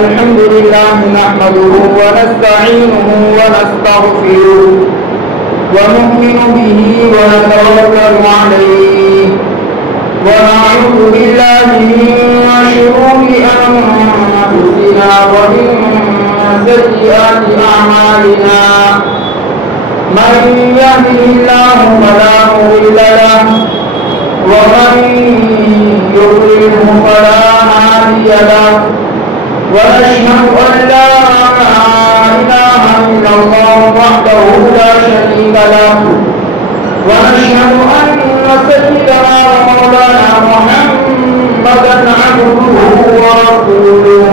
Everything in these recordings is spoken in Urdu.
الحمد لله نحمده ونستعينه ونستغفره ونؤمن به ونتوكل عليه ونعوذ بالله من شرور أنفسنا ومن سيئات أعمالنا من يهده الله فلا مضل له ومن يضلل فلا هادي له ونشهد أن لا إله إلا الله وحده لا شريك له ونشهد أن سيدنا ومولانا محمدا عبده ورسوله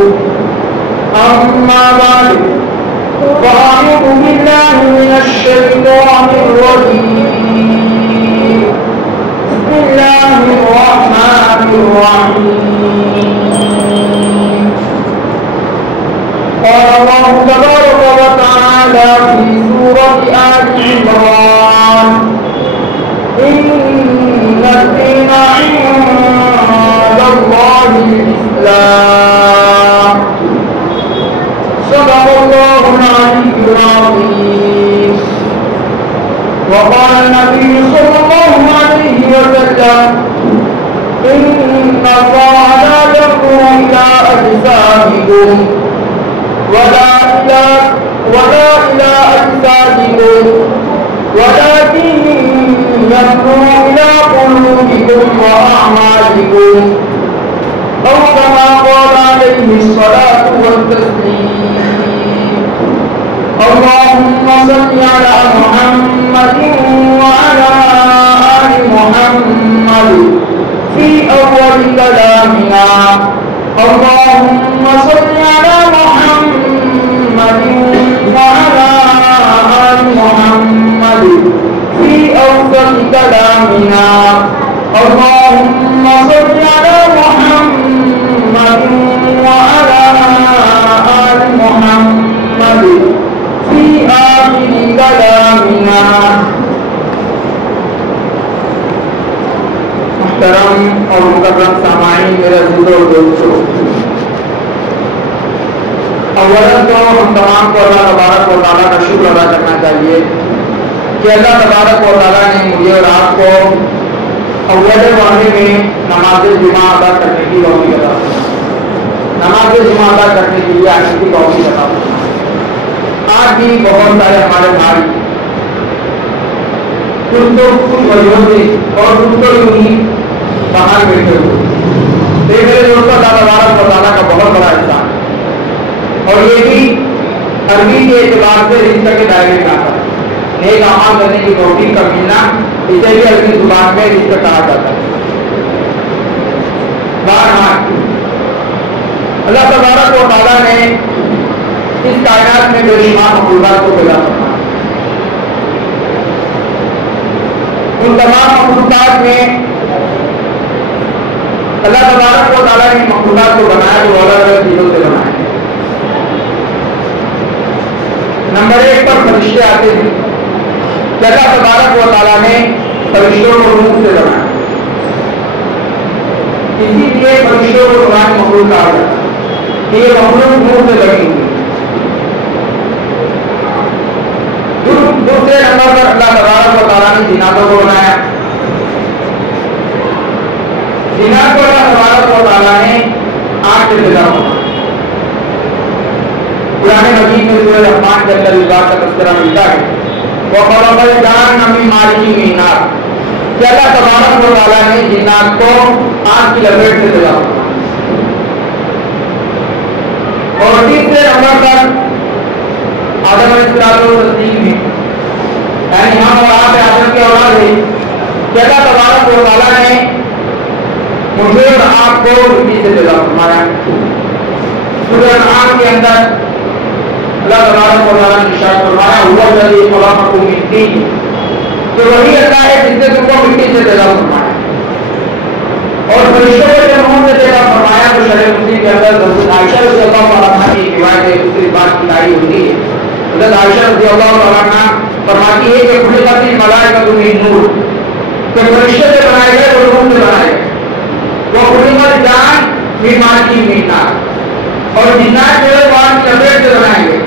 أما بعد فأعوذ بالله من الشيطان الرجيم بسم الله الرحمن الرحيم قال الله تبارك وتعالى في سورة آل عمران إن الدين عند الله الإسلام صدق الله العلي العظيم وقال النبي صلى الله عليه وسلم إن الله لا ينظر إلى أجسامكم ولا إلى أجسادكم ولكن ينظر إلى قلوبكم وأعمالكم أو كما قال عليه الصلاة والتسليم اللهم صل على محمد وعلى آل محمد في أول كلامنا اللهم صل على محمد وعلى آل محمد في أوسط كلامنا اللهم صل على محمد وعلى آل محمد في آخر كلامنا محترم اور مکرم سامعین میرے عزیزوں اور دوستوں، اولاً تو ہم تمام کو اللہ تبارک و تعالیٰ کا شکر ادا کرنا چاہیے کہ اللہ تبارک و تعالیٰ نے مجھے اور آپ کو اول واقع میں نماز جمعہ ادا کرنے کی توفیق عطا فرمائے، نماز جمعہ ادا کرنے کے لیے آنے کی توفیق عطا فرمائے۔ آج بھی بہت سارے ہمارے بھائی کچھ تو کچھ وجہوں سے اور کچھ تو یوں ہی باہر بیٹھے ہوئے، میرے دوستوں اللہ تبارک و تعالیٰ کا بہت بڑا احسان ہے، اور یہ بھی عربی کے اعتبار سے رشتہ کے دائرے میں آتا ہے۔ نیک اعمال کرنے کی توفیق کا ملنا اسے بھی عربی زبان میں رشتہ کہا جاتا ہے۔ بہرحال اللہ تبارک و تعالیٰ نے اس کائنات میں بے شمار مخلوقات کو پیدا فرمایا۔ ان تمام مخلوقات میں اللہ تبارک و تعالیٰ نے مخلوقات کو بنایا جو الگ الگ چیزوں سے بنایا۔ نمبر 1 پر فرشتے آتے ہیں کہ اللہ تبارک و تعالیٰ نے فرشتوں کو روح سے بنایا، اسی لیے فرشتوں کو روحانی مخلوق کہا جاتا ہے کہ یہ مخلوق روح سے لگی ہوئی۔ دوسرے نمبر پر اللہ تبارک و تعالیٰ نے جناتوں کو بنایا۔ جنات کو اللہ تبارک و تعالیٰ نے آنکھ سے پیدا فرمایا۔ قرآن مجید میں سورہ رحمان کے اندر اس بات کا تذکرہ ملتا ہے وَخَلَقَ الْجَانَّ مِن مَارِجٍ مِّن نَارٍ کہ اللہ تبارک و تعالیٰ نے جنات کو آنکھ کی لپیٹ سے پیدا فرمایا۔ اور تیسرے نمبر پر آدم علیہ السلام میں یعنی ہم اور آپ آدم کی اولاد ہے کہ اللہ تبارک و تعالیٰ نے مجھے اور آپ کو مٹی سے پیدا فرمایا۔ سورہ انعام کے اندر اللہ تبارک و تعالیٰ نے ارشاد فرمایا هو الذی خلقکم من طین کہ وہی اللہ ہے جس نے تم کو مٹی سے پیدا فرمایا اور فرشتوں کو جب منہ سے پیدا فرمایا تو شرح مسلم کے اندر حضرت عائشہ رضی اللہ عنہا کی روایت ہے، دوسری بات کی لائی ہوتی ہے۔ حضرت عائشہ رضی اللہ عنہا فرماتی ہے کہ خلقت الملائکۃ من نور کہ فرشتے سے بنائے گئے اور روح سے بنائے گئے، وہ خلقت جان بیمار کی مینا اور جنات جو ہے قرآن کی لپیٹ سے بنائیں گے.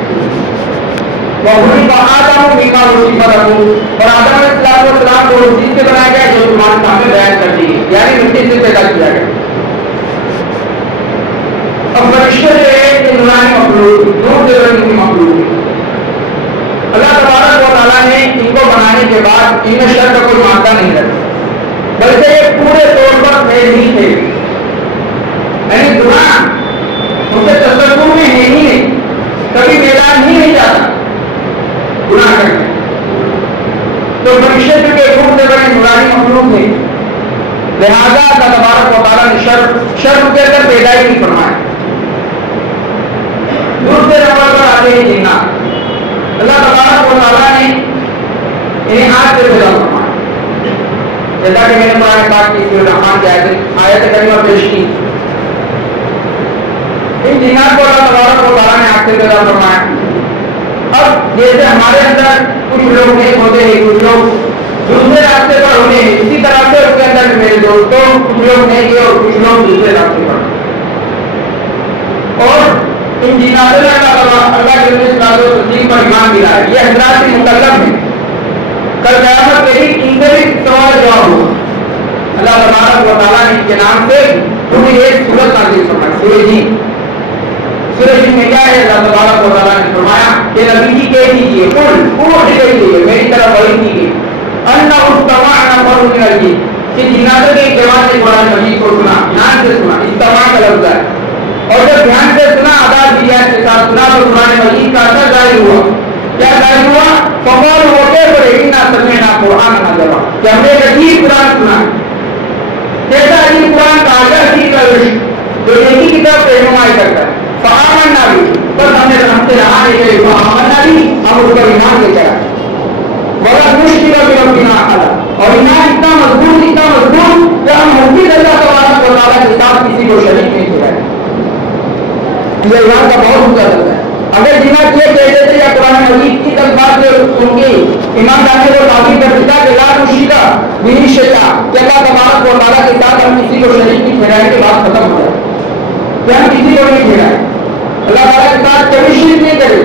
وَخُلِقَ آدَمُ مِمَّا خُلِقَ لَهُ, اور آدم علیہ السلام کو اس چیز سے بنایا گیا جو تمہارے سامنے بیان کر دی ہے, یعنی مٹی سے پیدا کیا گیا. اب فرشتے جو ہے یہ نورانی مخلوق, نور سے بنی مخلوق. اللہ تبارک و تعالیٰ نے ان کو بنانے کے بعد ان میں شر کا کوئی مادہ نہیں رکھا, بلکہ یہ پورے طور پر فیل ہی تھے, یعنی گناہ ان کے تصور میں ہے ہی نہیں, کبھی میدان ہی نہیں جاتا گناہ کرنے. تو فرشتے کے روح سے بڑے نورانی مخلوق تھے, لہذا اللہ تبارک و تعالیٰ نے شر کے اندر پیدا ہی نہیں فرمایا. دوسرے نمبر پر آتے ہیں جنات. اللہ تبارک و تعالیٰ نے انہیں آگ سے پیدا فرمایا, جیسا کہ میں نے قرآن پاک کی سورۃ الرحمن کی آیت کریمہ پیش کی. ان جنات کو اللہ تبارک و تعالیٰ نے آگ سے پیدا فرمایا. اب جیسے ہمارے اندر کچھ لوگ نیک ہوتے ہیں, کچھ لوگ دوسرے راستے پر ہوتے ہیں, اسی طرح سے ان کے اندر میرے دوستوں کچھ لوگ نیک ہیں اور کچھ لوگ دوسرے راستے پر. اور ان جناتوں نے اللہ کے تصدیق پر ایمان دیا ہے. یہ حضرات سے مکلف ہیں, کل قیامت کے دن ان سے بھی سوال جواب ہوگا. اللہ تبارک و تعالیٰ نے ان کے نام سے پوری ایک سورت نازل فرمائی, سورۃ جن. سورۃ جن میں کیا ہے؟ اللہ تبارک و تعالیٰ نے فرمایا کہ نبی جی کہہ دیجیے, قل پوچھ لیجیے میری طرف وحی کیجیے, انہ استماع نفر من الجن, کہ جناتوں کے جواب نے قرآن مجید کو سنا, دھیان سے سنا, استماع کا لفظ ہے, اور جب دھیان سے سنا, ادا کیا کے ساتھ سنا, تو قرآن مجید کا اثر ظاہر ہوا. کیا ظاہر ہوا؟ فقال ہوتے بڑے انا سمعنا قرآن عجبا, کہ ہم نے ایک عجیب قرآن سنا. کیسا عجیب قرآن؟ تازہ عجیب روش جو نیکی کی طرف رہنمائی کرتا ہے. فآمنا بھی, بس ہم نے ہم سے رہا ہے کہ فآمنا بھی, ہم اس پر ایمان لے کر آئے. بڑا مشکل ہے بنا خلا, اور ایمان اتنا مضبوط کہ ہم ہرگز اللہ تبارک و تعالیٰ کے ساتھ کسی کو شریک نہیں ٹھہرائیں. یہ ایمان کا بہت اونچا درجہ ہے. اگر جنات یہ کہتے تھے یا قرآن مجید کی تلفات سے ان کی ایمان لانے کو تعبیر کر دیتا کہ لا نشرک به شیئا, کہ اللہ تبارک و تعالیٰ کے ساتھ ہم کسی کو شریک نہیں ٹھہرائیں, کے بعد ختم ہو جائے کہ ہم کسی کو نہیں ٹھہرائیں, اللہ تعالیٰ کے ساتھ کبھی شرک نہیں کرے.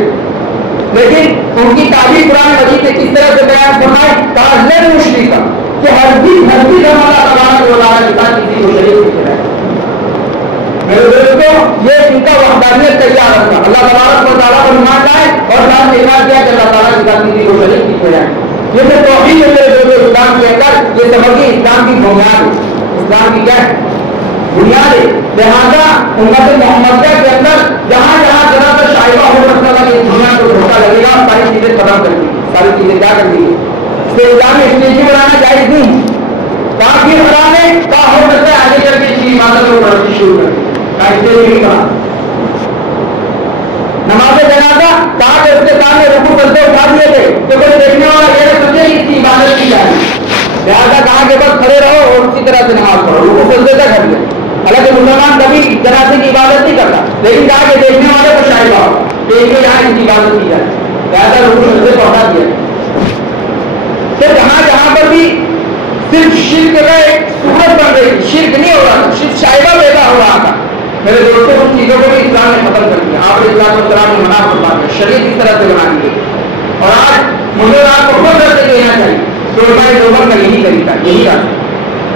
لیکن ان کی تعبیر قرآن مجید نے کس طرح سے بیان فرمائی؟ کہا لن نشرک, کہ ہرگز ہم اللہ تبارک و تعالیٰ کے ساتھ کسی کو شریک نہیں ٹھہرائیں. میرے دوستوں, یہ ان کا وحدانیت تیار رکھا, اللہ تبارک و تعالیٰ پر ایمان لائے اور ساتھ اعلان کیا کہ اللہ تعالیٰ کے ساتھ کسی کو شریک نہیں ٹھہرائیں. یہ جو توحید ہے میرے دوستوں اسلام کے اندر, یہ سمجھیے اسلام کی بنیاد ہے. اسلام کی کیا ہے؟ بنیاد ہے. لہٰذا امت محمدیہ کے اندر جہاں جہاں ذرا سا شائبہ ہو سکتا تھا کہ دنیا کو دھوکہ لگے گا, ساری چیزیں ختم کر دی, ساری چیزیں کیا کر دی. اسلام میں اسٹیجی بنانا جائز نہیں, کام بھی حرام ہے, کہاں ہو سکتا ہے آگے چل کے اس کی عبادت کو پڑھنی شروع کر دی. نماز جنازہ کہا کہ اس کے سامنے رکوع سجدے اٹھا دیے تھے کہ کوئی دیکھنے والا یہ نہ سمجھے اس کی عبادت کی جائے, لہٰذا کہا کہ بس کھڑے رہو اور اسی طرح سے نماز پڑھو, رکوع سجدے تک کر دیا. حالانکہ مسلمان کبھی جنازے کی عبادت نہیں کرتا, لیکن کہا کہ دیکھنے والے کو شاہد آؤ کہ ان کو یہاں اس کی عبادت کی جائے, لہٰذا رکوع سجدے کو ہٹا دیا. کہ جہاں جہاں پر بھی صرف شرک کا ایک صورت بن گئی, شرک نہیں ہو رہا تھا, صرف شائبہ پیدا ہو رہا تھا, میرے دوستوں ان چیزوں کو بھی اسلام نے ختم کر دیا. آپ اسلام نے منع فرما دیا, شریعت اس طرح سے بنا دی. اور آج مجھے آپ کو خود کرتے کہنا چاہیے تو علماء دیوبند کا یہی طریقہ, یہی راستہ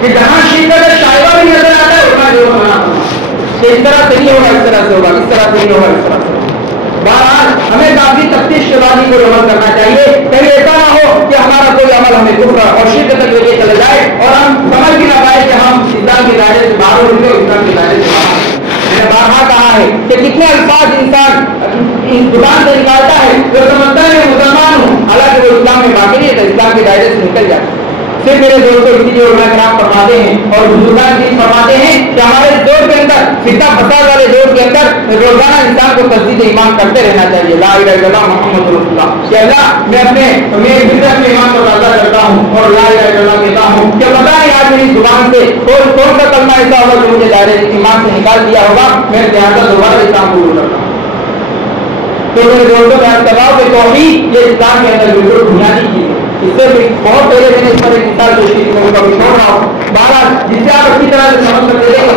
کہ جہاں شرک کا شائبہ بھی نظر آتا ہے علماء دیوبند منع فرما کہ اس طرح سے نہیں ہوگا, اس طرح سے ہوگا, اس طرح سے نہیں ہوگا, اس طرح سے. بہرحال ہمیں کافی تفتیش کے بعد کو عمل کرنا چاہیے, کہیں ایسا نہ ہو کہ ہمارا کوئی عمل ہمیں کفر اور شرک تک لے کے چلے جائے اور ہم سمجھ بھی نہ پائے کہ ہم اسلام کے دائرے سے باہر ہو چکے, اسلام کے دائرے سے باہر. میں نے بارہا کہا ہے کہ کتنے الفاظ انسان زبان سے نکالتا ہے جو سمجھتا ہے مسلمان ہوں, حالانکہ وہ اسلام میں باقی نہیں ہے, اسلام کے دائرے سے نکل جاتا ہے. پھر میرے دوستوں اسی لیے علماء کرام فرماتے ہیں اور بزرگان بھی فرماتے ہیں کہ ہمارے دور کے اندر, فتنہ فساد والے دور کے اندر روزانہ انسان کو تجدید ایمان کرتے رہنا چاہیے. لا الہ الا اللہ محمد رسول اللہ, کہ اللہ میں اپنے ایمان کو تازہ کرتا ہوں اور لا الہ الا اللہ کہتا ہوں کہ پتہ نہیں آج میری زبان سے کون سا کلمہ ایسا ہوگا جو مجھے دائرے ایمان سے نکال دیا ہوگا, میں لہٰذا دوبارہ اسلام قبول کرتا ہوں. تو میرے دوستوں کا اتباع کے توحید یہ اسلام کے اندر بالکل بنیادی چیز ہے. اس سے بھی بہت پہلے میں نے اس پر ایک مثال پیش کی, میں کبھی چھوڑ رہا ہوں. بہرحال جس سے آپ اچھی طرح سے سمجھ سکتے ہیں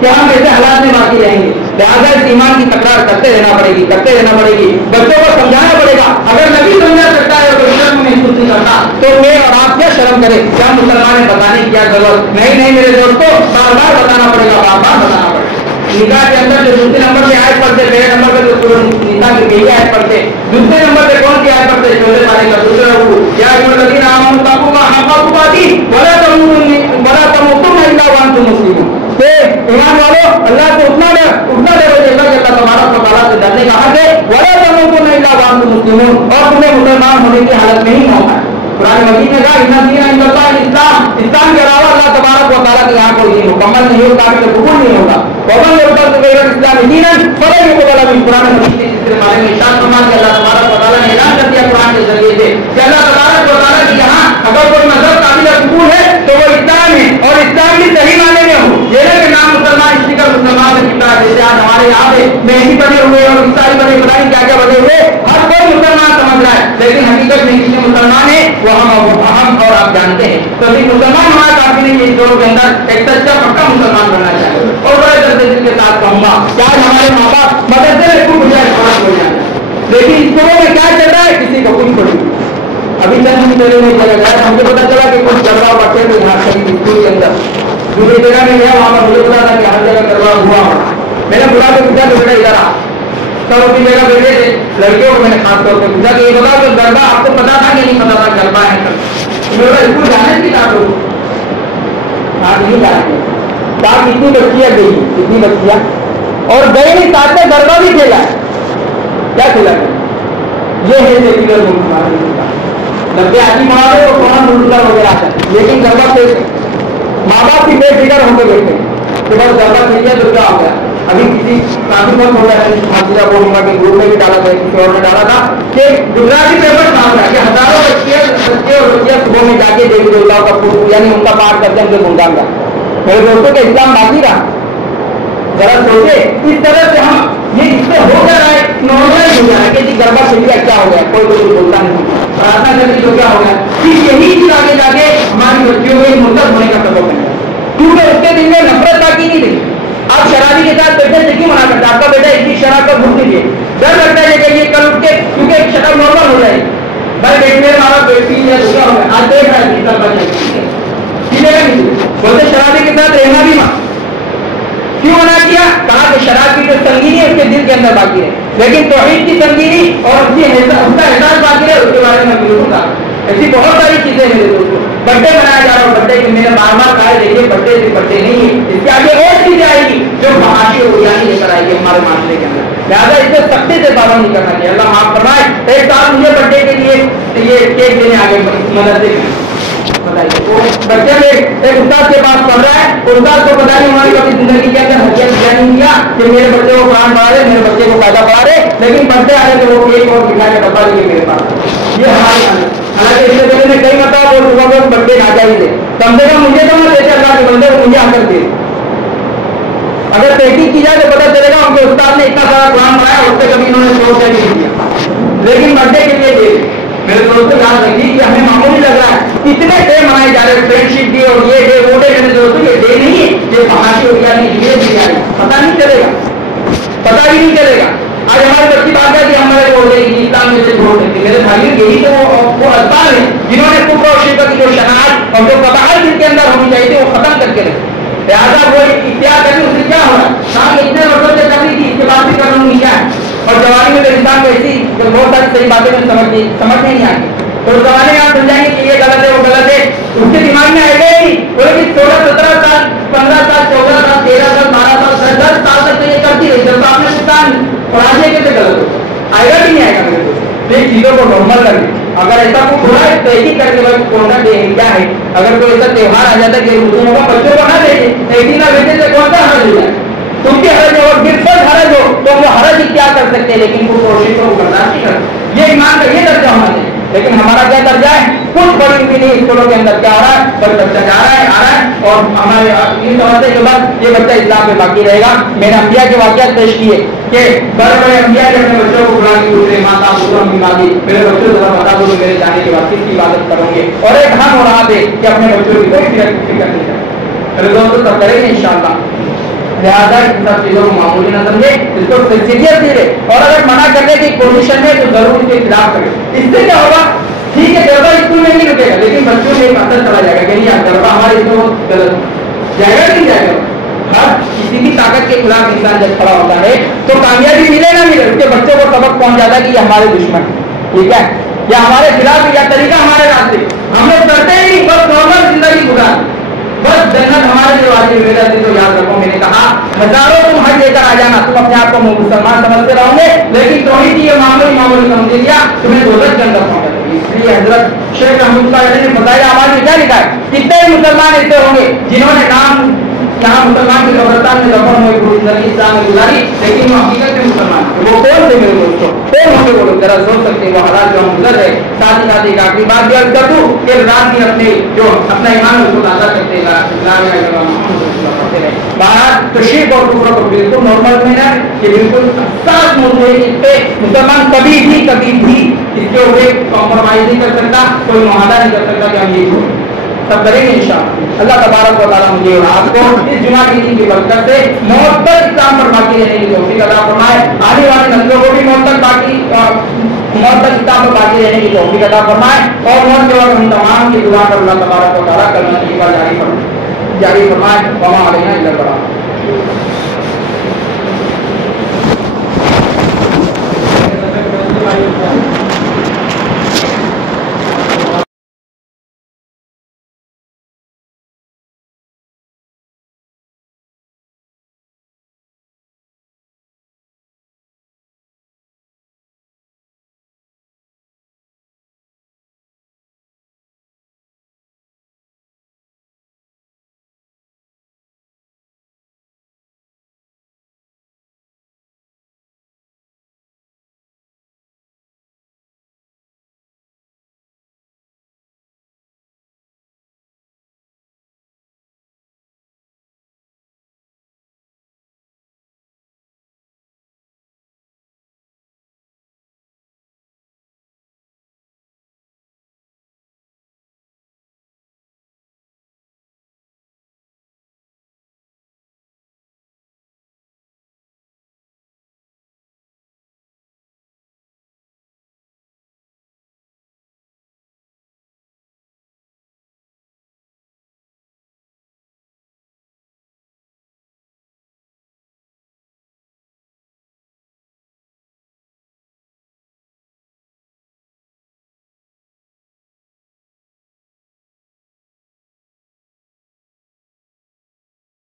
کہ ہم ایسے حالات میں باقی رہیں گے. لہٰذا اس ایمان کی تکرار کرتے رہنا پڑے گی, کرتے رہنا پڑے گی. بچوں کو سمجھانا پڑے گا. اگر نبی سمجھا سکتا ہے تو شرم محسوس نہیں کرتا تو میں اور آپ کیا شرم کرے؟ کیا مسلمان بتانے کی کیا ضرورت؟ نہیں میرے دوستوں, بار بار بتانا پڑے گا, بار بار بتانا پڑے گا. نکاح کے اندر جو دوسرے نمبر پہ آیت پڑھتے, پہلے نمبر پہ جو نکاح کی پہلی آیت پڑھتے, دوسرے نمبر پہ کون سی آیت پڑھتے؟ شعبے والے کا دوسرا رکوع. یا ایھا الذین آمنوا اتقوا اللہ حق تقاته ولا تموتن الا وانتم مسلمون. ایمان والو, اللہ سے اتنا ڈرو جیسا کہ اللہ تبارک و تعالیٰ سے ڈرنے کا حق ہے. ولا تموتن الا وانتم مسلمون, اور تمہیں مسلمان ہونے کی حالت میں ہی موت ہے. قرآن مجید نے کہا ان الدین عند اللہ الاسلام, اسلام کے علاوہ اللہ تبارک و تعالیٰ کے یہاں کوئی دین مکمل نہیں ہوتا, کہ قبول نہیں ہوگا. ومن یبتغ غیر الاسلام دینا فلن یقبل منہ. قرآن مجید کے تیسرے بارے میں ارشاد فرمایا کہ اللہ تبارک و تعالیٰ نے اعلان کر دیا قرآن کے ذریعے سے کہ اللہ تبارک و تعالیٰ کے یہاں اگر کوئی مذہب قابل قبول ہے تو وہ اسلام ہے, اور اسلام بھی صحیح معنی میں ہو. یہ نہیں کہ نام مسلمان اسی کا مسلمان سے کتنا, جیسے آج ہمارے یہاں پہ مہندی بنے ہوئے اور عیسائی بنے, پتہ نہیں کیا کیا بنے ہوئے, ہر کوئی مسلمان سمجھ رہا ہے, لیکن حقیقت میں کسی مسلمان ہے وہ ہم اور آپ جانتے ہیں. تو مسلمان ہمارا کافی نہیں, اس دور کے اندر ایک سچا پکا مسلمان بننا چاہیے. اور بڑے درجے کے ساتھ کہوں گا کہ آج ہمارے ماں باپ مدرسے میں کچھ ہو جائے, لیکن اسکولوں میں کیا چل رہا ہے کسی کو کچھ پڑھی. ابھی چند دن پہلے نہیں چلا گیا, ہم کو پتا چلا کہ کچھ گڑبڑ بچے تو یہاں کہیں اسکول کے اندر دوسری جگہ میں گیا, وہاں پر مجھے پتا تھا کہ ہر جگہ گڑبڑ ہوا. میں نے بلا کے پوچھا کہ بیٹا ادھر آ, سب اپنی جگہ بیٹھے تھے. لڑکیوں کو میں نے خاص طور پہ پوچھا کہ یہ بتا کہ گربا آپ کو پتا تھا کہ نہیں پتا تھا گربا ہے. اسکول جانے کی بات ہو, آپ نہیں جائیں گے. آپ اتنی بچیاں گئی, اتنی بچیاں, اور گئے نہیں, ساتھ میں گربا بھی کھیلا ہے. کیا کھیلا ہے؟ یہ ہے سیکولر ملک. لڑکے آتی مار رہے تو کون ملک وغیرہ آتا ہے, لیکن گربا کھیلتے ماں باپ کی بے فکر ہو کے بیٹھے کہ بس گربا کھیل گیا تو کیا ہو گیا. ابھی کسی کافی وقت ہو گیا حافظہ پورنیما کے گروپ میں بھی ڈالا تھا, کسی اور نے ڈالا تھا کہ گجراتی پیپر مانگ رہا ہے کہ ہزاروں بچے اور بچیاں صبح میں جا کے دیوی دیوتاؤں کا یعنی ان کا پاٹ کرتے ہیں, ان کے گنگان کا. میرے دوستوں کے اسلام باقی رہا. ذرا سوچے اس طرح سے ہم یہ اس سے ہو کر آئے, نارمل ہو جائے کہ گربا کھیل گیا کیا ہو گیا, کوئی کوئی بولتا نہیں, پرارتھنا کرنے تو کیا ہو گیا. پھر یہی چیز آگے جا کے ہماری بچیوں میں مرتب ہونے کا سبب بنے, کیونکہ اس کے دل میں نفرت باقی نہیں رہی. آپ شرابی کے ساتھ بیٹھے سے کیوں منع کرتے ہیں؟ آپ کا بیٹا ایک ہی شراب کا بھوک دیجیے, ڈر لگتا ہے کہ یہ کل اٹھ کے, کیونکہ ایک شراب نارمل ہو جائے گی. بھائی بیٹھے ہمارا پیٹ پی لیا دوسرا ہو گیا, آج دیکھ رہا ہے سب بچے پیلے گا نہیں. بولتے شرابی کے ساتھ رہنا بھی ماں. کیوں منع کیا؟ کہا کہ شراب کی جو سنگینی ہے اس کے دل کے اندر باقی ہے, لیکن توحید کی سنگینی اور اس کا احساس باقی ہے, اس کے بارے میں بالکل ہوتا. ایسی بہت ساری چیزیں میرے دوستوں. برتھ ڈے منایا جا رہا ہے, برتھ ڈے کے میں نے بار بار کہا دیکھیے برتھ ڈے صرف برتھ ڈے نہیں ہے, اس کے آگے اور چیزیں آئے گی جو فحاشی اور بریانی لے کر آئے گی ہمارے معاشرے کے اندر. لہٰذا اس سے سختی سے پابند نہیں کرنا چاہیے. اللہ معاف فرمائے. ایک سال مجھے برتھ ڈے کے لیے یہ کیک دینے آگے مدد دے بچے میں ایک استاد کے پاس پڑھ رہا ہے, اور استاد کو پتا نہیں ہماری کبھی زندگی کے اندر حقیقت کیا نہیں کیا کہ میرے بچے کو قرآن پڑھا رہے, میرے بچے کو قاعدہ پڑھا رہے, لیکن پڑھتے آ رہے تو وہ کیک اور مٹھائی کا ڈبہ لیے میرے پاس. یہ ہماری حالانکہ اس سے پہلے میں کئی مرتبہ وہ صبح کو بچے ناجائز ہے, کم سے کم مجھے تو نہ دیتے, اللہ کے بندے کو مجھے آ کر دے. اگر تحقیق کی جائے تو پتا چلے گا ان کے استاد نے اتنا سارا قرآن پڑھایا, اس سے کبھی انہوں نے 100 روپے نہیں دیا, لیکن برتھ ڈے کے لیے دے. میرے دوستوں یاد رکھیے کہ ہمیں معمولی لگ رہا ہے, اتنے ڈے منائے جا رہے ہیں, فرینڈ شپ ڈے اور یہ ڈے وہ ڈے. میرے دوستوں یہ ڈے نہیں ہے, یہ فحاشی ہو گیا نہیں, یہ دی جائے, پتا نہیں چلے گا, پتا ہی نہیں چلے گا. آج ہماری بچی بات ہے کہ ہمارے بول رہے ہیں اسلام میں سے چھوڑ دیتے. میرے بھائی یہی تو وہ اسباب ہیں جنہوں نے کفر اور شرک کی جو شناعت اور جو قباحت جن کے اندر ہونی چاہیے تھی وہ ختم کر کے رکھے. لہٰذا وہ اختیار کریں, اس سے کیا ہونا کام اتنے وقت سے کر لی تھی, اس کے بعد بھی کرنا نہیں کیا ہے. اور جوانی میں تو انسان کو ایسی بہت ساری صحیح باتیں میں سمجھ نہیں آتی, تو زمانے میں آپ سمجھائیں گے کہ یہ غلط ہے وہ غلط ہے, اس کے دماغ میں آئے گا ہی نہیں. وہ کہ 16 17 سال 15 سال 14 سال 13 سال 12 سال 10 سال تک تو یہ کرتی رہی, جب آپ نے پوچھا اور آج یہ کیسے غلط ہو آئے گا کہ نہیں آئے گا. میرے کو ایک چیزوں کو نارمل کر دیں. اگر ایسا کوئی برا ہے تو ایک کر کے بھائی کون سا ڈے کیا ہے, اگر کوئی ایسا تہوار آ جاتا ہے کہ مسلموں کا بچوں کو نہ دیکھے, ایک دن بیٹے سے کون سا حرج ہو جائے, تم کی حرج ہو اور پھر سب حرج ہو تو وہ حرج اختیار کر سکتے ہیں, لیکن وہ کوشش کو برداشت نہیں کرتے. یہ ایمان کا یہ درجہ ہونا چاہیے. لیکن ہمارا کیا درجہ ہے, کچھ بڑی بھی نہیں. اسکولوں کے اندر کیا آ رہا ہے, بس بچہ جا رہا ہے آ رہا ہے, اور ہمارے یہ سمجھتے کے بعد یہ بچہ اسلام میں باقی رہے گا. میں نے انبیاء کے واقعات پیش کیے کہ بڑے بڑے انبیاء نے اپنے بچوں کو قرآن کی دوسرے ماتا پوتروں کی ماں دی, میرے بچوں ذرا بتا دو میرے جانے کے بعد کس کی عبادت کروں گے, اور ایک ہم اور آپ کہ اپنے بچوں کی کوئی فکر نہیں کریں. میرے دوستوں سب کریں گے انشاءاللہ. لہٰذا ان سب چیزوں کو معمولی نہ سمجھے، اس کو سیریس لے، اور اگر منع کرنے کی پوزیشن میں تو ضرور اس کے خلاف کرے۔ اس سے کیا ہوگا، ٹھیک ہے گربا اسکول میں نہیں رکے گا، لیکن بچوں میں ایک اثر چلا جائے گا کہ نہیں گربا ہمارے اس میں بہت غلط جائے گا، نہیں جائے گا۔ ہر کسی بھی طاقت کے خلاف انسان جب کھڑا ہوتا ہے تو کامیابی ملے نہ ملے، اس کے بچوں کو سبق پہنچ جاتا ہے کہ یہ ہمارے دشمن ہے، ٹھیک ہے، یا ہمارے خلاف، یا طریقہ ہمارے راستے ہم لوگ کرتے ہی نہیں، بس نارمل زندگی گزار، بس جنت ہمارے دروازے میں میرا دل تو یاد رکھو، میں نے کہا ہزاروں تم حج لے کر آ جانا، تم اپنے آپ کو مسلمان سمجھتے رہو گے، لیکن توحید کی یہ معمولی سمجھ لیا تمہیں دوزخ کے اندر پہنچا دے گی۔ اس لیے حضرت شیخ رحمۃ اللہ علیہ نے فضائل اعمال میں کیا لکھا ہے، کتنے ہی مسلمان ایسے ہوں گے جنہوں نے نام یہاں مسلمان کے قبرستان میں دفن ہوئے پوری زندگی اسلام میں گزاری، لیکن وہ حقیقت میں مسلمان ہیں۔ وہ کون تھے میرے دوستوں، کون ہوں گے وہ لوگ، ذرا سوچ سکتے ہیں وہ حالات جو ہم گزر رہے۔ ساتھ ہی ایک آخری بات بھی عرض کر دوں کہ رات بھی اپنے جو اپنا ایمان اس کو تازہ کرتے گا، بہرحال تشریف اور کفر کو بالکل نارمل میں ہے، یہ بالکل حساس موضوع ہے، اس پہ مسلمان کبھی بھی اس کے اوپر کمپرومائز نہیں کر سکتا، کوئی معاہدہ نہیں کر سکتا کہ ہم یہ چھوڑیں، سب کریں گے انشاءاللہ۔ اللہ تبارک و تعالیٰ مجھے اور آپ کو اس جمعہ کی دن کی برکت سے موت تک اسلام پر باقی رہنے کی توفیق عطا فرمائے، آنے والی نسلوں کو بھی موت تک اسلام پر باقی رہنے کی توفیق عطا فرمائے، اور موت کے وقت ہم تمام کی دعا کر اللہ تبارک و تعالیٰ کلمہ طیبہ جاری فرمائے۔ وما علینا الا البلاغ۔